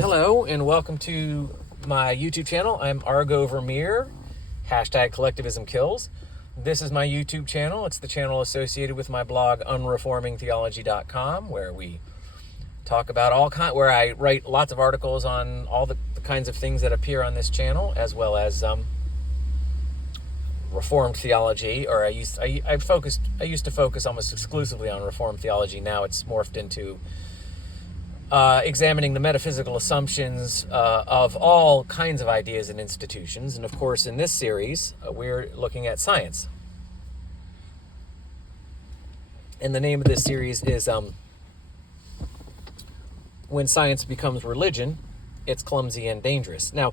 Hello and welcome to my YouTube channel. I'm Argo Vermeer, #Collectivism Kills. This is my YouTube channel. It's the channel associated with my blog unreformingtheology.com, where we talk about where I write lots of articles on all the kinds of things that appear on this channel, as well as Reformed theology. Or I used to focus almost exclusively on Reformed theology. Now it's morphed into examining the metaphysical assumptions of all kinds of ideas and institutions. And of course, in this series, we're looking at science. And the name of this series is When Science Becomes Religion, It's Clumsy and Dangerous. Now,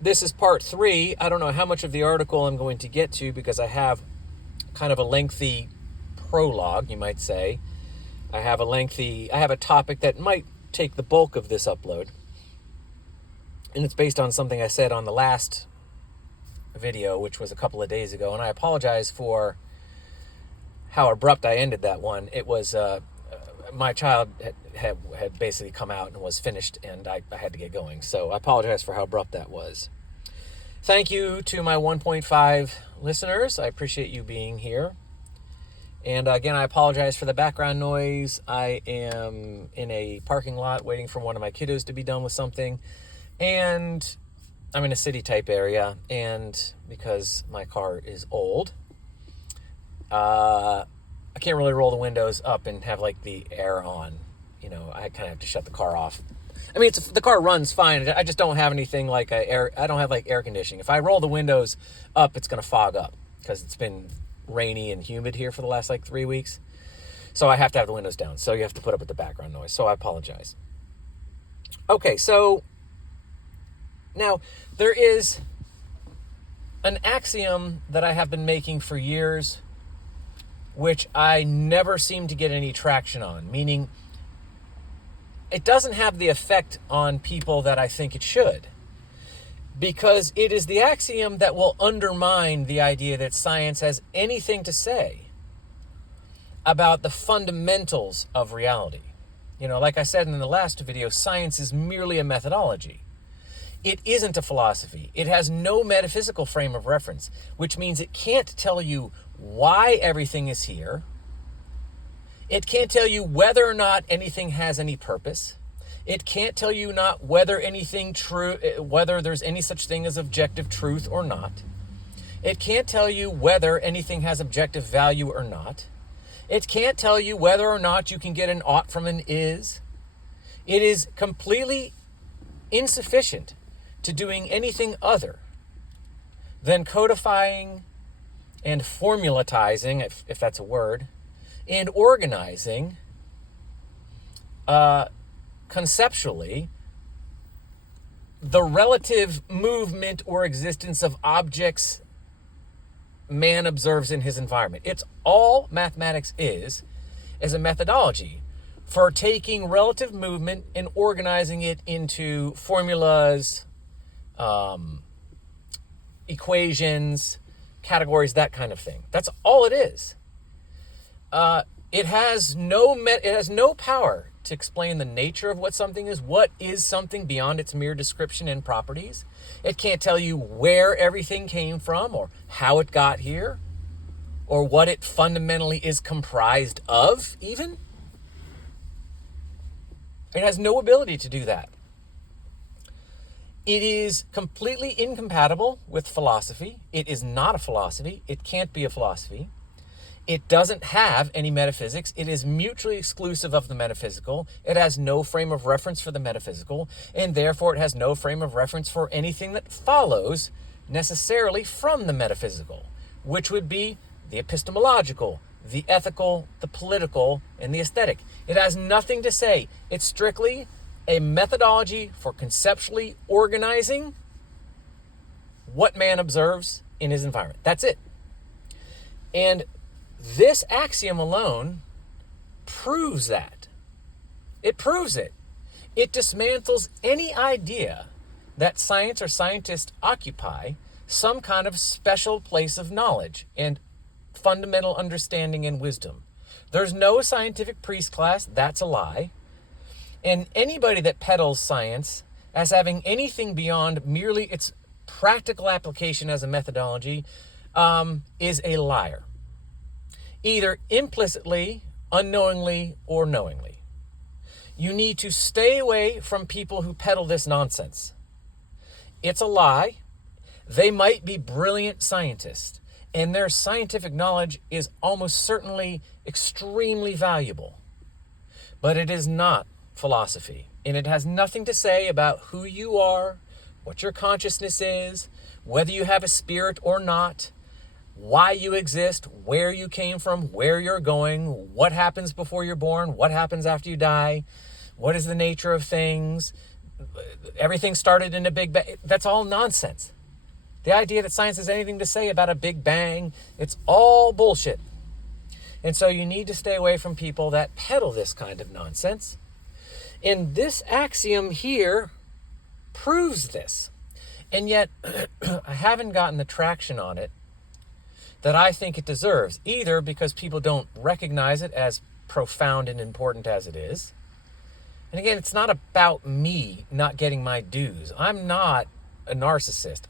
this is part 3. I don't know how much of the article I'm going to get to because I have kind of a lengthy prologue, you might say. I have a topic that might take the bulk of this upload. And it's based on something I said on the last video, which was a couple of days ago. And I apologize for how abrupt I ended that one. It was, my child had basically come out and was finished, and I had to get going. So I apologize for how abrupt that was. Thank you to my 1.5 listeners. I appreciate you being here. And again, I apologize for the background noise. I am in a parking lot waiting for one of my kiddos to be done with something. And I'm in a city type area. And because my car is old, I can't really roll the windows up and have like the air on. You know, I kind of have to shut the car off. I mean, the car runs fine. I just don't have anything like I don't have like air conditioning. If I roll the windows up, it's going to fog up because it's been rainy and humid here for the last 3 weeks. So I have to have the windows down. So you have to put up with the background noise. So I apologize. Okay, so now there is an axiom that I have been making for years, which I never seem to get any traction on, meaning it doesn't have the effect on people that I think it should. Because it is the axiom that will undermine the idea that science has anything to say about the fundamentals of reality. You know, like I said in the last video, science is merely a methodology. It isn't a philosophy. It has no metaphysical frame of reference, which means it can't tell you why everything is here. It can't tell you whether or not anything has any purpose. It can't tell you not whether whether there's any such thing as objective truth or not. It can't tell you whether anything has objective value or not. It can't tell you whether or not you can get an ought from an is. It is completely insufficient to doing anything other than codifying and formulatizing, if that's a word, and organizing conceptually the relative movement or existence of objects man observes in his environment. It's all mathematics is a methodology for taking relative movement and organizing it into formulas, equations, categories, that kind of thing. That's all it is. It has no power to explain the nature of what something is. What is something beyond its mere description and properties? It can't tell you where everything came from or how it got here or what it fundamentally is comprised of, even. It has no ability to do that. It is completely incompatible with philosophy. It is not a philosophy. It can't be a philosophy. It doesn't have any metaphysics. It is mutually exclusive of the metaphysical. It has no frame of reference for the metaphysical, and therefore it has no frame of reference for anything that follows necessarily from the metaphysical, which would be the epistemological, the ethical, the political, and the aesthetic. It has nothing to say. It's strictly a methodology for conceptually organizing what man observes in his environment. That's it. And this axiom alone proves that. It proves it. It dismantles any idea that science or scientists occupy some kind of special place of knowledge and fundamental understanding and wisdom. There's no scientific priest class. That's a lie. And anybody that peddles science as having anything beyond merely its practical application as a methodology is a liar, either implicitly, unknowingly, or knowingly. You need to stay away from people who peddle this nonsense. It's a lie. They might be brilliant scientists, and their scientific knowledge is almost certainly extremely valuable. But it is not philosophy, and it has nothing to say about who you are, what your consciousness is, whether you have a spirit or not, why you exist, where you came from, where you're going, what happens before you're born, what happens after you die, what is the nature of things. Everything started in a big bang. That's all nonsense. The idea that science has anything to say about a big bang, it's all bullshit. And so you need to stay away from people that peddle this kind of nonsense. And this axiom here proves this. And yet, I haven't gotten the traction on it that I think it deserves, either because people don't recognize it as profound and important as it is. And again, it's not about me not getting my dues. I'm not a narcissist.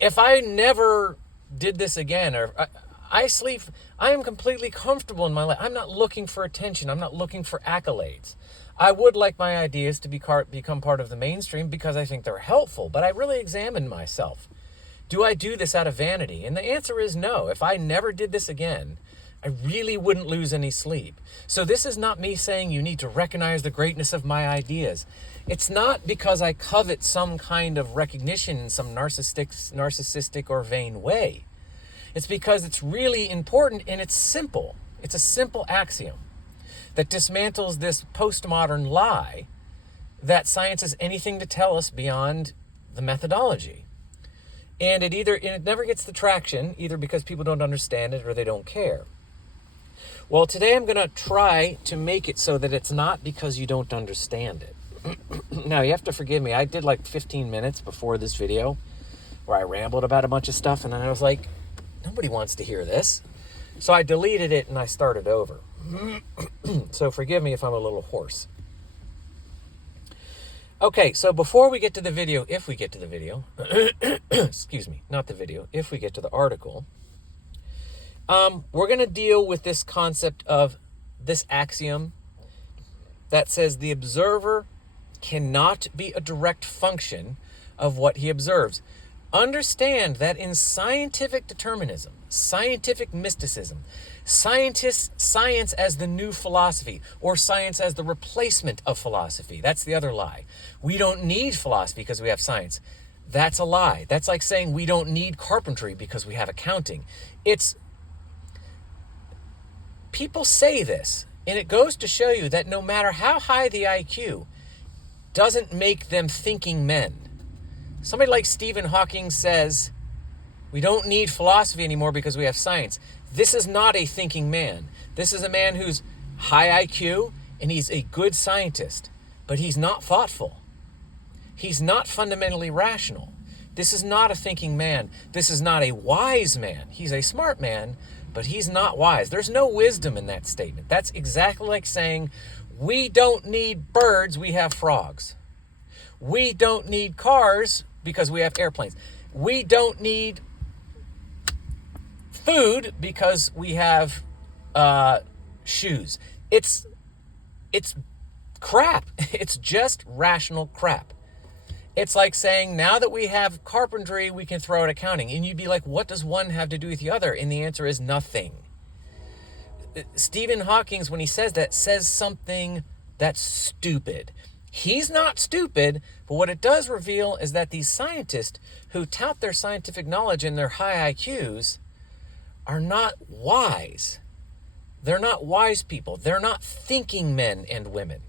If I never did this again, or I sleep, I am completely comfortable in my life. I'm not looking for attention. I'm not looking for accolades. I would like my ideas to become part of the mainstream because I think they're helpful, but I really examine myself. Do I do this out of vanity? And the answer is no. If I never did this again, I really wouldn't lose any sleep. So this is not me saying you need to recognize the greatness of my ideas. It's not because I covet some kind of recognition in some narcissistic or vain way. It's because it's really important and it's simple. It's a simple axiom that dismantles this postmodern lie that science has anything to tell us beyond the methodology. And it never gets the traction, either because people don't understand it or they don't care. Well, today I'm going to try to make it so that it's not because you don't understand it. Now, you have to forgive me. I did like 15 minutes before this video where I rambled about a bunch of stuff, and then I was like, nobody wants to hear this. So I deleted it and I started over. So forgive me if I'm a little hoarse. Okay, so before we get to the video, if we get to the video, excuse me, not the video, if we get to the article, we're going to deal with this concept of this axiom that says the observer cannot be a direct function of what he observes. Understand that in scientific determinism, scientific mysticism, science as the new philosophy, or science as the replacement of philosophy. That's the other lie. We don't need philosophy because we have science. That's a lie. That's like saying we don't need carpentry because we have accounting. People say this, and it goes to show you that no matter how high the IQ, doesn't make them thinking men. Somebody like Stephen Hawking says, we don't need philosophy anymore because we have science. This is not a thinking man. This is a man who's high IQ, and he's a good scientist, but he's not thoughtful. He's not fundamentally rational. This is not a thinking man. This is not a wise man. He's a smart man, but he's not wise. There's no wisdom in that statement. That's exactly like saying, we don't need birds, we have frogs. We don't need cars because we have airplanes. We don't need food because we have shoes. It's crap. It's just rational crap. It's like saying, now that we have carpentry, we can throw out accounting. And you'd be like, what does one have to do with the other? And the answer is nothing. Stephen Hawking, when he says that, says something that's stupid. He's not stupid, but what it does reveal is that these scientists who tout their scientific knowledge and their high IQs are not wise. They're not wise people. They're not thinking men and women.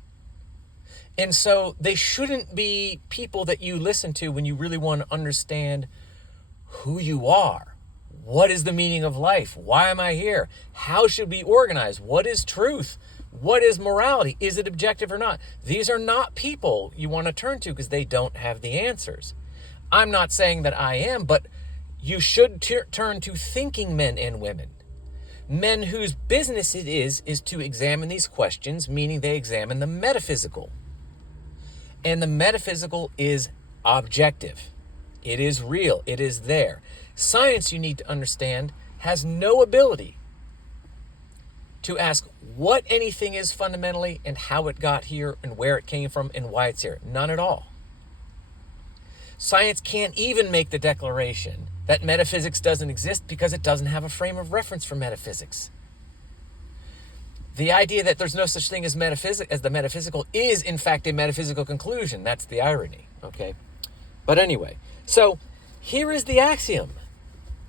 And so they shouldn't be people that you listen to when you really want to understand who you are. What is the meaning of life? Why am I here? How should we organize? What is truth? What is morality? Is it objective or not? These are not people you want to turn to because they don't have the answers. I'm not saying that I am, but you should turn to thinking men and women. Men whose business it is to examine these questions, meaning they examine the metaphysical. And the metaphysical is objective. It is real. It is there. Science, you need to understand, has no ability to ask what anything is fundamentally and how it got here and where it came from and why it's here. None at all. Science can't even make the declaration that metaphysics doesn't exist because it doesn't have a frame of reference for metaphysics. The idea that there's no such thing as the metaphysical is in fact a metaphysical conclusion. That's the irony, okay? But anyway, so here is the axiom.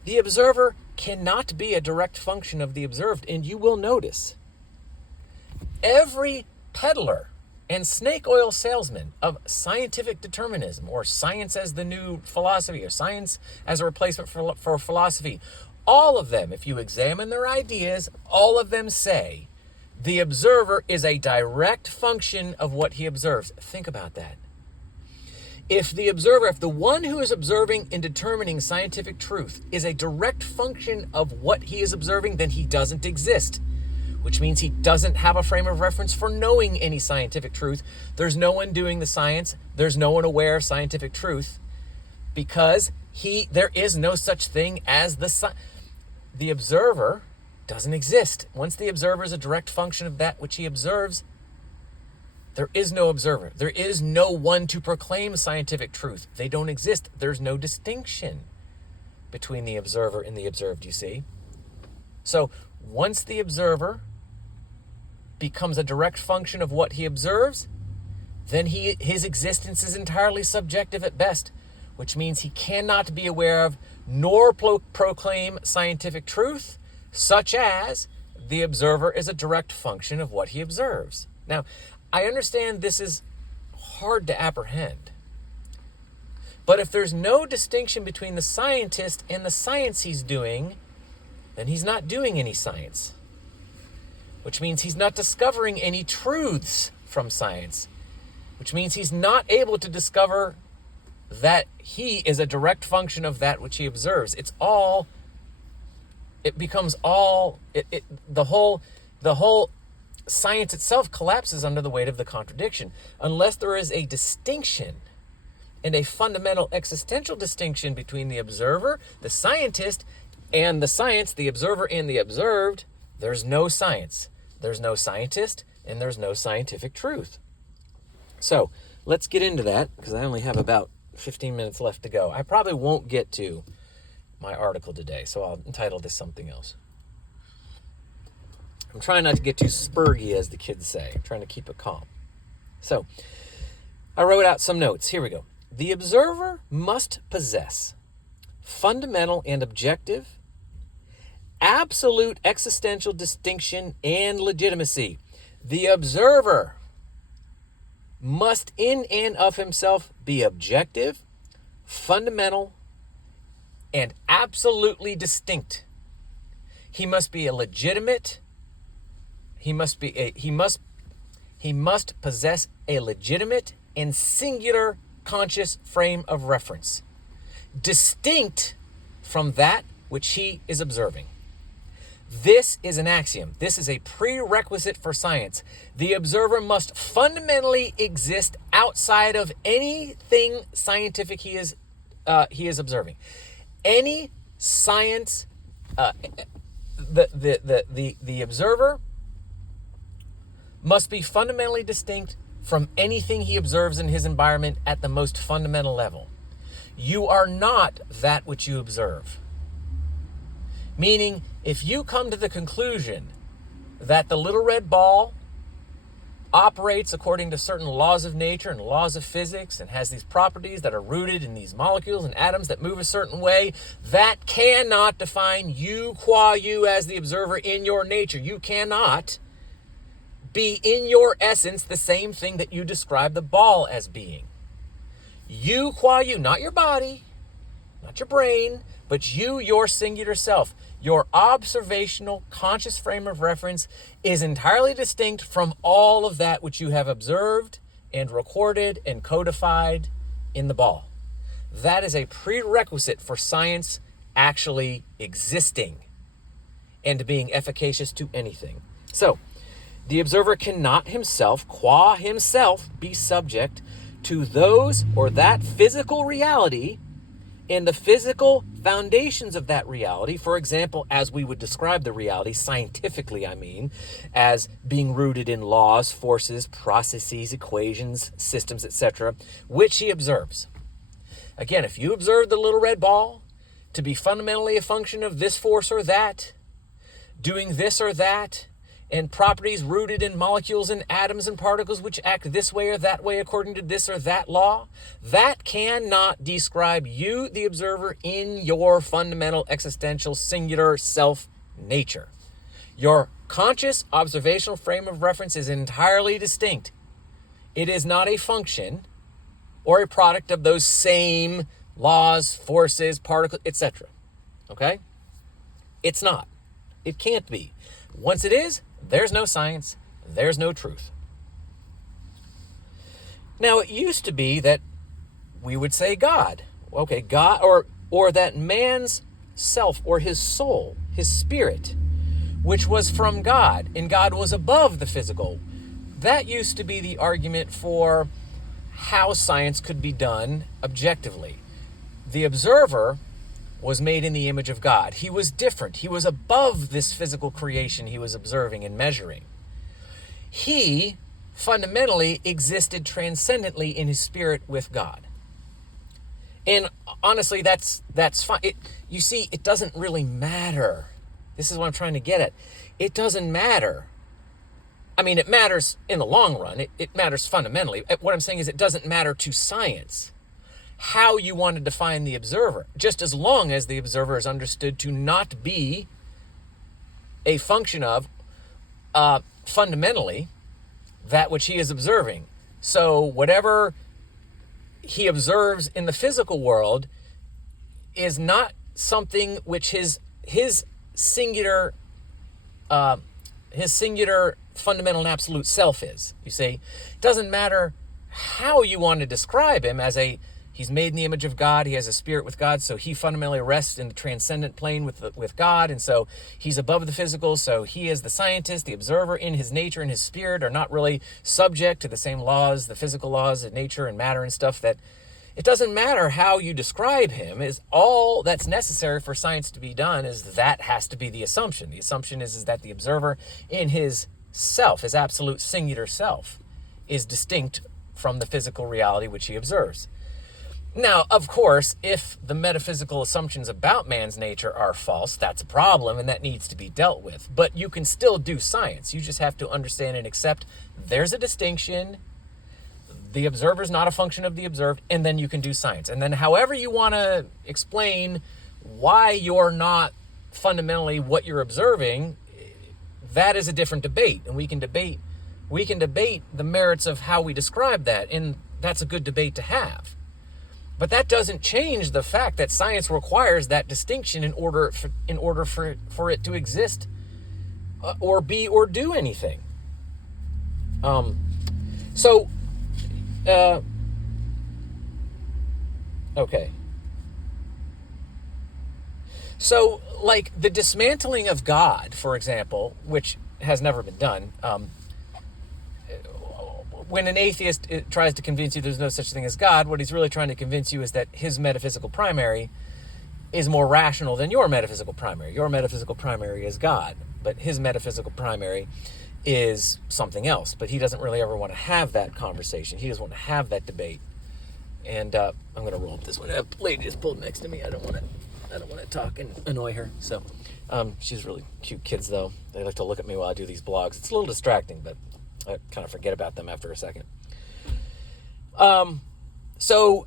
The observer cannot be a direct function of the observed, and you will notice every peddler and snake oil salesman of scientific determinism, or science as the new philosophy, or science as a replacement for philosophy, all of them, if you examine their ideas, all of them say the observer is a direct function of what he observes. Think about that. If the one who is observing and determining scientific truth is a direct function of what he is observing, then he doesn't exist, which means he doesn't have a frame of reference for knowing any scientific truth. There's no one doing the science. There's no one aware of scientific truth because there is no such thing as the observer doesn't exist. Once the observer is a direct function of that which he observes, there is no observer. There is no one to proclaim scientific truth. They don't exist. There's no distinction between the observer and the observed, you see. So once the observer becomes a direct function of what he observes, then his existence is entirely subjective at best, which means he cannot be aware of nor proclaim scientific truth, such as the observer is a direct function of what he observes. Now, I understand this is hard to apprehend, but if there's no distinction between the scientist and the science he's doing, then he's not doing any science, which means he's not discovering any truths from science, which means he's not able to discover that he is a direct function of that which he observes. The whole science itself collapses under the weight of the contradiction, unless there is a distinction and a fundamental existential distinction between the observer, the scientist, and the science, the observer and the observed. There's no science, there's no scientist, and there's no scientific truth. So let's get into that, because I only have about 15 minutes left to go. I probably won't get to my article today, so I'll entitle this something else. I'm trying not to get too spurgy, as the kids say. I'm trying to keep it calm. So I wrote out some notes. Here we go. The observer must possess fundamental and objective, absolute existential distinction and legitimacy. The observer must in and of himself be objective, fundamental, and absolutely distinct. He must be a legitimate. He must possess a legitimate and singular conscious frame of reference, distinct from that which he is observing. This is an axiom. This is a prerequisite for science. The observer must fundamentally exist outside of anything scientific he is observing. Any science, the observer must be fundamentally distinct from anything he observes in his environment at the most fundamental level. You are not that which you observe. Meaning, if you come to the conclusion that the little red ball operates according to certain laws of nature and laws of physics and has these properties that are rooted in these molecules and atoms that move a certain way, that cannot define you qua you as the observer in your nature. You cannot be in your essence the same thing that you describe the ball as being. You qua you, not your body, not your brain, but you, your singular self. Your observational conscious frame of reference is entirely distinct from all of that which you have observed and recorded and codified in the ball. That is a prerequisite for science actually existing. and being efficacious to anything. So, the observer cannot himself, qua himself, be subject to those or that physical reality and the physical foundations of that reality. For example, as we would describe the reality, scientifically I mean, as being rooted in laws, forces, processes, equations, systems, etc., which he observes. Again, if you observe the little red ball to be fundamentally a function of this force or that, doing this or that, and properties rooted in molecules and atoms and particles which act this way or that way according to this or that law, that cannot describe you, the observer, in your fundamental existential singular self-nature. Your conscious observational frame of reference is entirely distinct. It is not a function or a product of those same laws, forces, particles, etc. Okay? It's not. It can't be. Once it is, there's no science, there's no truth. Now, it used to be that we would say God. Okay, God, or that man's self or his soul, his spirit, which was from God, and God was above the physical. That used to be the argument for how science could be done objectively. The observer was made in the image of God. He was different. He was above this physical creation he was observing and measuring. He fundamentally existed transcendently in his spirit with God. And honestly, that's fine. You see, it doesn't really matter. This is what I'm trying to get at. It doesn't matter. I mean, it matters in the long run. It matters fundamentally. What I'm saying is it doesn't matter to science how you want to define the observer, just as long as the observer is understood to not be a function of fundamentally that which he is observing. So whatever he observes in the physical world is not something which his singular fundamental and absolute self is. You see, it doesn't matter how you want to describe him as he's made in the image of God, he has a spirit with God, so he fundamentally rests in the transcendent plane with God, and so he's above the physical, so he is the scientist, the observer in his nature and his spirit are not really subject to the same laws, the physical laws of nature and matter and stuff. That it doesn't matter how you describe him, is all that's necessary for science to be done is that has to be the assumption. The assumption is that the observer in his self, his absolute singular self, is distinct from the physical reality which he observes. Now, of course, if the metaphysical assumptions about man's nature are false, that's a problem and that needs to be dealt with. But you can still do science. You just have to understand and accept there's a distinction. The observer is not a function of the observed, and then you can do science. And then however you want to explain why you're not fundamentally what you're observing, that is a different debate. And we can debate the merits of how we describe that, and that's a good debate to have. But that doesn't change the fact that science requires that distinction in order for it to exist or be or do anything. Okay. So, like the dismantling of God, for example, which has never been done, when an atheist tries to convince you there's no such thing as God, what he's really trying to convince you is that his metaphysical primary is more rational than your metaphysical primary. Your metaphysical primary is God, but his metaphysical primary is something else. But he doesn't really ever want to have that conversation. He doesn't want to have that debate. And I'm going to roll up this one. A lady just pulled next to me. I don't want to talk and annoy her. So she's really cute kids, though. They like to look at me while I do these blogs. It's a little distracting, but I kind of forget about them after a second. So,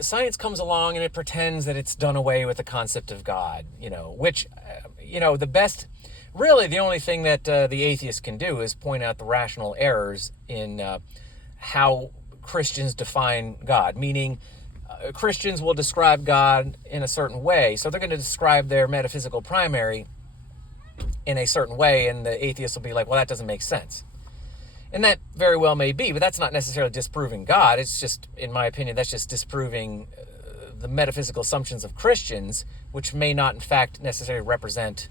science comes along and it pretends that it's done away with the concept of God, which, the only thing that the atheist can do is point out the rational errors in how Christians define God, meaning Christians will describe God in a certain way. So they're going to describe their metaphysical primary in a certain way, and the atheist will be like, well, that doesn't make sense. And that very well may be, but that's not necessarily disproving God. It's just, in my opinion, that's just disproving the metaphysical assumptions of Christians, which may not, in fact, necessarily represent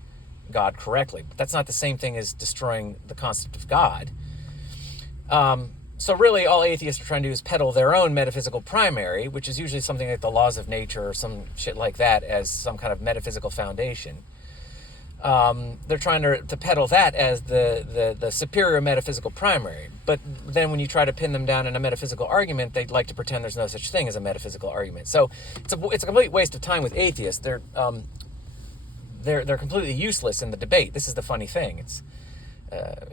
God correctly. But that's not the same thing as destroying the concept of God. So really all atheists are trying to do is peddle their own metaphysical primary, which is usually something like the laws of nature or some shit like that as some kind of metaphysical foundation. They're trying to peddle that as the superior metaphysical primary. But then when you try to pin them down in a metaphysical argument, they like to pretend there's no such thing as a metaphysical argument. So it's a complete waste of time with atheists. They're completely useless in the debate. This is the funny thing.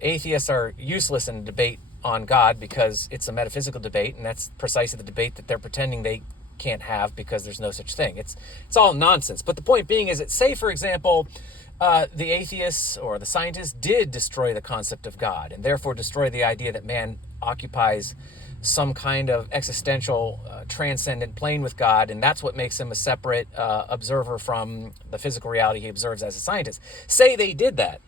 Atheists are useless in a debate on God because it's a metaphysical debate, and that's precisely the debate that they're pretending they can't have because there's no such thing. It's all nonsense. But the point being is that, say, for example, the atheists or the scientists did destroy the concept of God and therefore destroy the idea that man occupies some kind of existential transcendent plane with God, and that's what makes him a separate observer from the physical reality he observes as a scientist. Say they did that.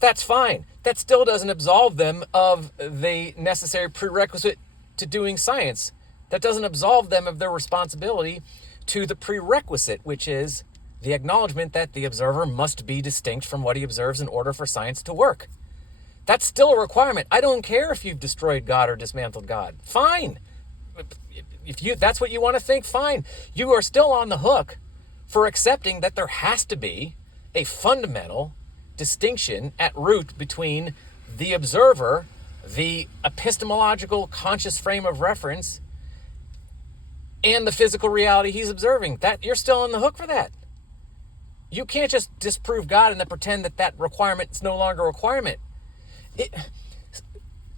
That's fine. That still doesn't absolve them of the necessary prerequisite to doing science. That doesn't absolve them of their responsibility to the prerequisite, which is the acknowledgement that the observer must be distinct from what he observes in order for science to work. That's still a requirement. I don't care if you've destroyed God or dismantled God. Fine. If that's what you want to think, fine. You are still on the hook for accepting that there has to be a fundamental distinction at root between the observer, the epistemological conscious frame of reference, and the physical reality he's observing. That you're still on the hook for that. You can't just disprove God and then pretend that requirement is no longer a requirement.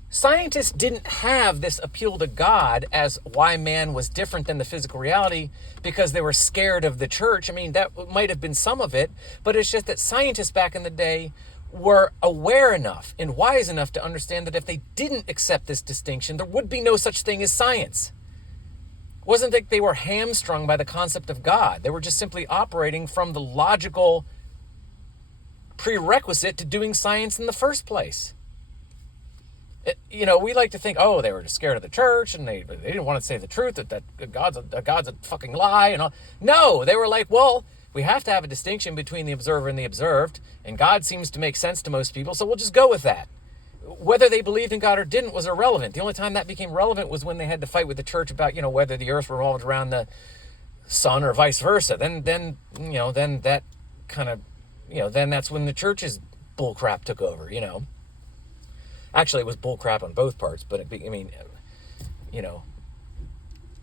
Scientists didn't have this appeal to God as why man was different than the physical reality because they were scared of the church. I mean, that might have been some of it, but it's just that scientists back in the day were aware enough and wise enough to understand that if they didn't accept this distinction, there would be no such thing as science. It wasn't like they were hamstrung by the concept of God. They were just simply operating from the logical prerequisite to doing science in the first place. We like to think, they were just scared of the church and they didn't want to say the truth, that God's a fucking lie and all. No, they were like, well, we have to have a distinction between the observer and the observed, and God seems to make sense to most people, so we'll just go with that. Whether they believed in God or didn't was irrelevant. The only time that became relevant was when they had to fight with the church about, whether the earth revolved around the sun or vice versa. Then that kind of, then that's when the church's bullcrap took over, Actually, it was bullcrap on both parts, but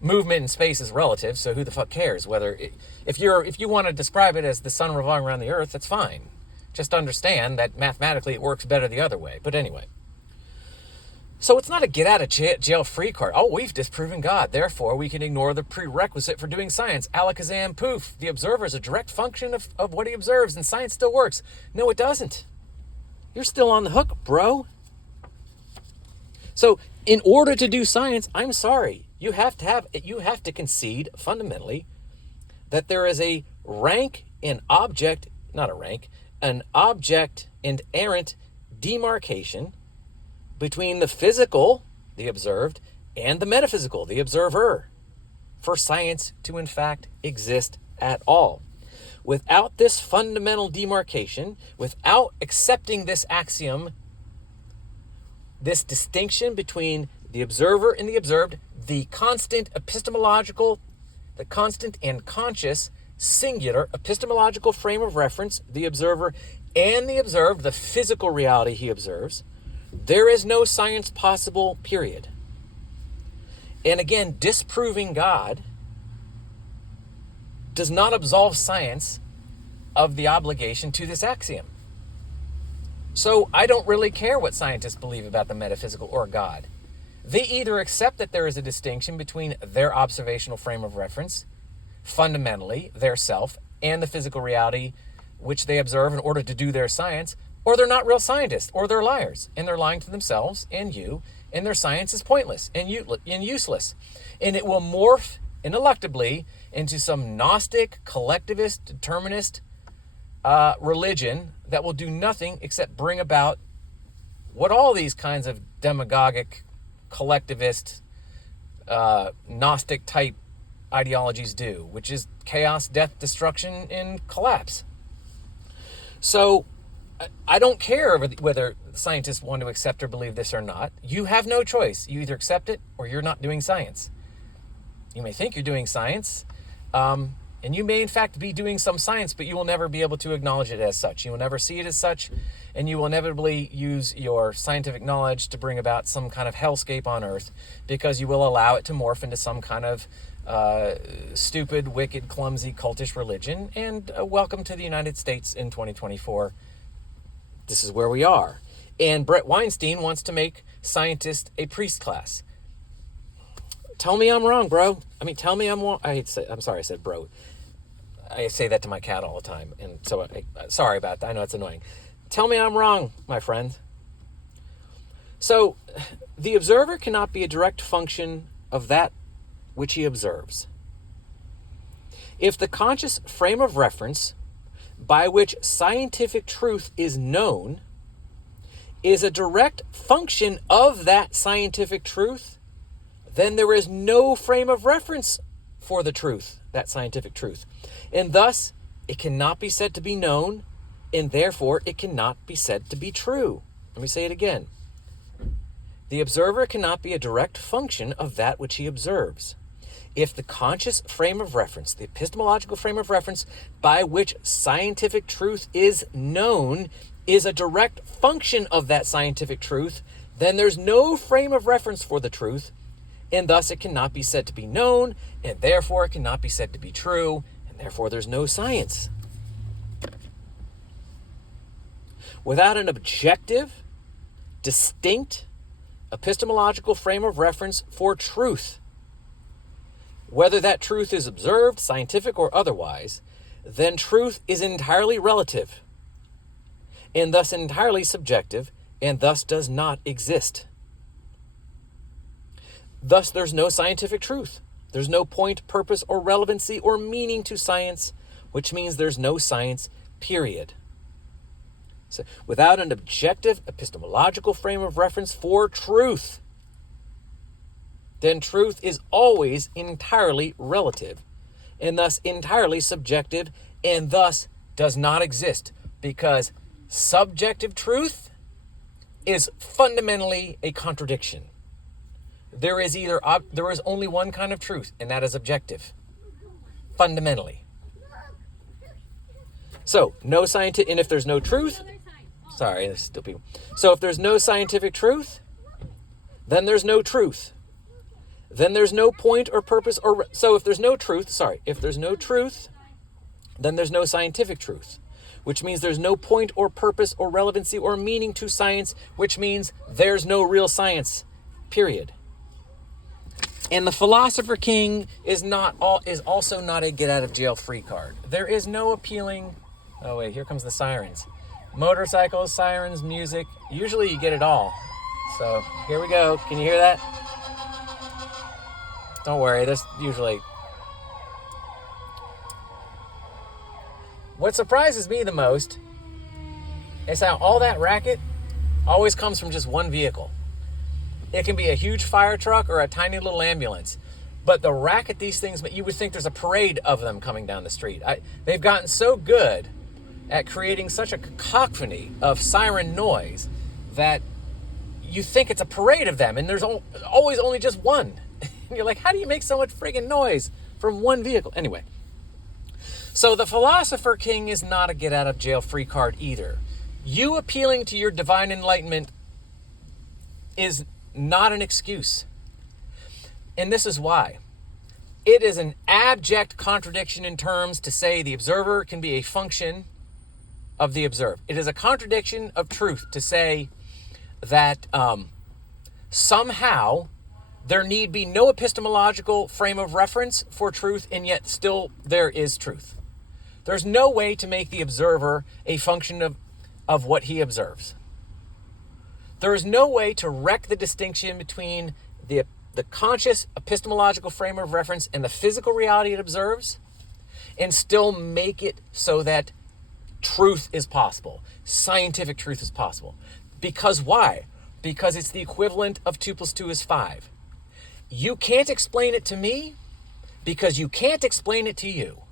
movement in space is relative, so who the fuck cares? If you want to describe it as the sun revolving around the earth, that's fine. Just understand that mathematically it works better the other way. But anyway. So it's not a get out of jail free card. Oh, we've disproven God. Therefore, we can ignore the prerequisite for doing science. Alakazam poof. The observer is a direct function of what he observes, and science still works. No, it doesn't. You're still on the hook, bro. So in order to do science, I'm sorry, you have to concede fundamentally that there is a rank and object, not a rank, an object and errant demarcation between the physical, the observed, and the metaphysical, the observer, for science to in fact exist at all. Without this fundamental demarcation, without accepting this axiom, this distinction between the observer and the observed, the constant epistemological, the constant and conscious singular epistemological frame of reference, the observer and the observed, the physical reality he observes, there is no science possible, period. And again, disproving God does not absolve science of the obligation to this axiom. So I don't really care what scientists believe about the metaphysical or God. They either accept that there is a distinction between their observational frame of reference, fundamentally their self, and the physical reality which they observe in order to do their science, or they're not real scientists, or they're liars, and they're lying to themselves and you, and their science is pointless and useless. And it will morph ineluctably into some Gnostic, collectivist, determinist religion that will do nothing except bring about what all these kinds of demagogic, collectivist, Gnostic type ideologies do, which is chaos, death, destruction, and collapse. So I don't care whether scientists want to accept or believe this or not. You have no choice. You either accept it or you're not doing science. You may think you're doing science, and you may in fact be doing some science, but you will never be able to acknowledge it as such. You will never see it as such, and you will inevitably use your scientific knowledge to bring about some kind of hellscape on Earth, because you will allow it to morph into some kind of stupid, wicked, clumsy, cultish religion. And welcome to the United States in 2024. This is where we are. And Brett Weinstein wants to make scientists a priest class. Tell me I'm wrong, bro. I mean, tell me I'm wrong. I'm sorry I said bro. I say that to my cat all the time. And so, sorry about that. I know it's annoying. Tell me I'm wrong, my friend. So, the observer cannot be a direct function of that which he observes. If the conscious frame of reference by which scientific truth is known is a direct function of that scientific truth, then there is no frame of reference for the truth, that scientific truth. And thus, it cannot be said to be known, and therefore it cannot be said to be true. Let me say it again. The observer cannot be a direct function of that which he observes. If the conscious frame of reference, the epistemological frame of reference by which scientific truth is known, is a direct function of that scientific truth, then there's no frame of reference for the truth, and thus it cannot be said to be known, and therefore it cannot be said to be true, and therefore there's no science. Without an objective, distinct, epistemological frame of reference for truth, whether that truth is observed, scientific or otherwise, then truth is entirely relative, and thus entirely subjective, and thus does not exist. Thus, there's no scientific truth. There's no point, purpose, or relevancy or meaning to science, which means there's no science, period. So, without an objective epistemological frame of reference for truth, then truth is always entirely relative, and thus entirely subjective, and thus does not exist, because subjective truth is fundamentally a contradiction. There is only one kind of truth, and that is objective, fundamentally. So, no scientific, and if there's no truth, sorry, there's still people. So if there's no scientific truth, then there's no truth. Then there's no point or purpose so if there's no truth, then there's no scientific truth, which means there's no point or purpose or relevancy or meaning to science, which means there's no real science, period. And the philosopher king is also not a get out of jail free card. There is no appealing, oh wait, here comes the sirens. Motorcycles, sirens, music, usually you get it all. So here we go, can you hear that? Don't worry, there's usually... What surprises me the most is how all that racket always comes from just one vehicle. It can be a huge fire truck or a tiny little ambulance. But the racket these things, you would think there's a parade of them coming down the street. They've gotten so good at creating such a cacophony of siren noise that you think it's a parade of them, and there's always only just one. And you're like, how do you make so much friggin' noise from one vehicle? Anyway, so the philosopher king is not a get out of jail free card either. You appealing to your divine enlightenment is not an excuse. And this is why. It is an abject contradiction in terms to say the observer can be a function of the observed. It is a contradiction of truth to say that somehow there need be no epistemological frame of reference for truth, and yet still there is truth. There's no way to make the observer a function of what he observes. There is no way to wreck the distinction between the conscious epistemological frame of reference and the physical reality it observes, and still make it so that truth is possible. Scientific truth is possible. Because why? Because it's the equivalent of 2 + 2 is 5. You can't explain it to me because you can't explain it to you.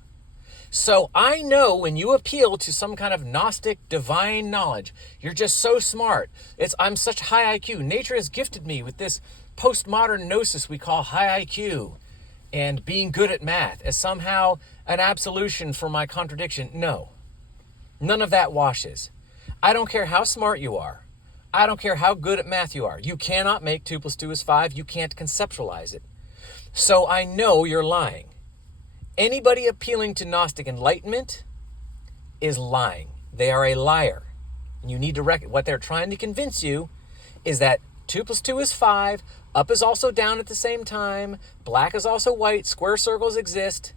So I know when you appeal to some kind of Gnostic divine knowledge, you're just so smart. I'm such high IQ. Nature has gifted me with this postmodern gnosis we call high IQ and being good at math as somehow an absolution for my contradiction. No, none of that washes. I don't care how smart you are. I don't care how good at math you are. You cannot make 2 + 2 is 5. You can't conceptualize it. So I know you're lying. Anybody appealing to Gnostic enlightenment is lying. They are a liar. And you need to what they're trying to convince you is that 2 + 2 is 5. Up is also down at the same time. Black is also white. Square circles exist.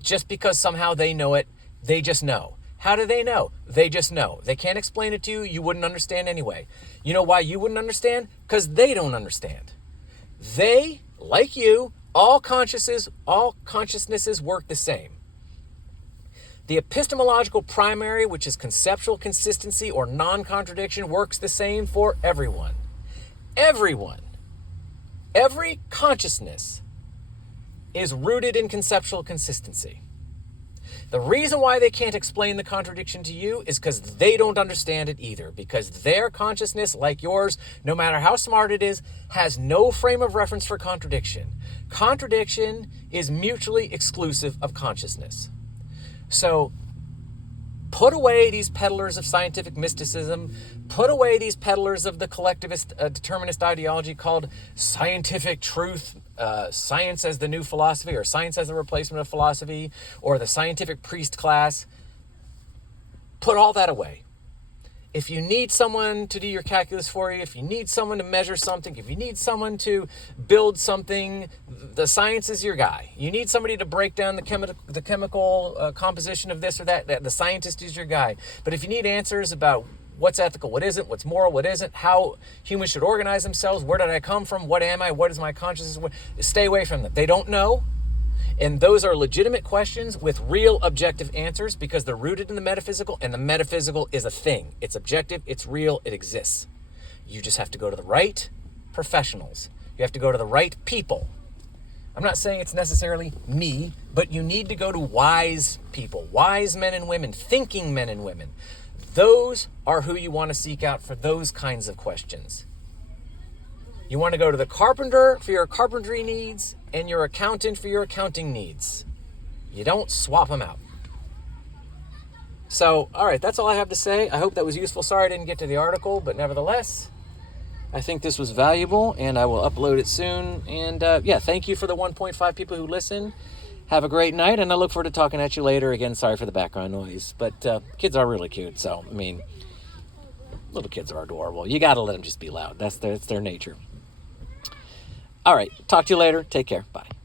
Just because somehow they know it, they just know. How do they know? They just know. They can't explain it to you. You wouldn't understand anyway. You know why you wouldn't understand? Because they don't understand. They, like you, all consciousnesses work the same. The epistemological primary, which is conceptual consistency or non-contradiction, works the same for everyone. Everyone. Every consciousness is rooted in conceptual consistency. The reason why they can't explain the contradiction to you is because they don't understand it either, because their consciousness, like yours, no matter how smart it is, has no frame of reference for contradiction. Contradiction is mutually exclusive of consciousness. So put away these peddlers of scientific mysticism, put away these peddlers of the collectivist determinist ideology called scientific truth, science as the new philosophy, or science as the replacement of philosophy, or the scientific priest class. Put all that away. If you need someone to do your calculus for you, if you need someone to measure something, if you need someone to build something, the science is your guy. You need somebody to break down the chemical composition of this or that, the scientist is your guy. But if you need answers about what's ethical, what isn't, what's moral, what isn't, how humans should organize themselves, where did I come from, what am I, what is my consciousness, stay away from them. They don't know. And those are legitimate questions with real objective answers because they're rooted in the metaphysical, and the metaphysical is a thing. It's objective, it's real, it exists. You just have to go to the right professionals. You have to go to the right people. I'm not saying it's necessarily me, but you need to go to wise people, wise men and women, thinking men and women. Those are who you want to seek out for those kinds of questions. You want to go to the carpenter for your carpentry needs and your accountant for your accounting needs. You don't swap them out. So, all right, that's all I have to say. I hope that was useful. Sorry I didn't get to the article, but nevertheless, I think this was valuable, and I will upload it soon. And thank you for the 1.5 people who listen. Have a great night, and I look forward to talking at you later. Again, sorry for the background noise, but kids are really cute. So, I mean, little kids are adorable. You got to let them just be loud. That's their nature. All right, talk to you later. Take care. Bye.